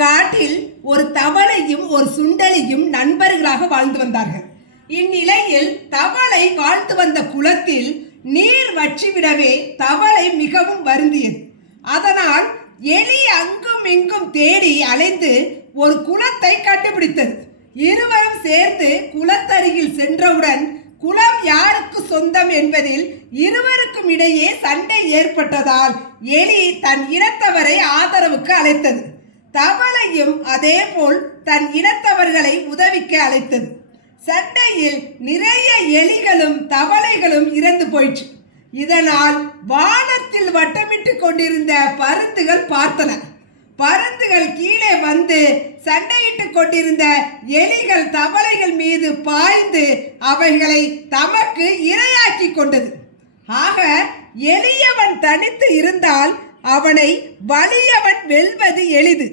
காட்டில் ஒரு தவளையும் ஒரு சுண்டலியும் நண்பர்களாக வாழ்ந்து வந்தார்கள். இந்நிலையில் தவளை வாழ்ந்து வந்த குளத்தில் நீர் வற்றிவிடவே தவளை மிகவும் வருந்தியது. அதனால் எலி அங்கும் இங்கும் தேடி அலைந்து ஒரு குளத்தை கண்டுபிடித்தது. இருவரும் சேர்ந்து குளத்தருகில் சென்றவுடன் குளம் யாருக்கு சொந்தம் என்பதில் இருவருக்கும் இடையே சண்டை ஏற்பட்டதால் எலி தன் இனத்தவரை ஆதரவுக்கு அழைத்தது. தவளையும் அதேபோல் தன் இனத்தவர்களை உதவிக்கு அழைத்தது. சண்டையில் நிறைய எலிகளும் தவளைகளும் இறந்து போயிற்று. இதனால் வானத்தில் வட்டமிட்டு கொண்டிருந்த பருந்துகள் பார்த்தன. பருந்துகள் கீழே வந்து சண்டையிட்டு கொண்டிருந்த எலிகள் தவளைகள் மீது பாய்ந்து அவைகளை தமக்கு இரையாக்கி கொண்டது. ஆக எளியவன் தனித்து இருந்தால் அவனை வலியவன் வெல்வது எளிது.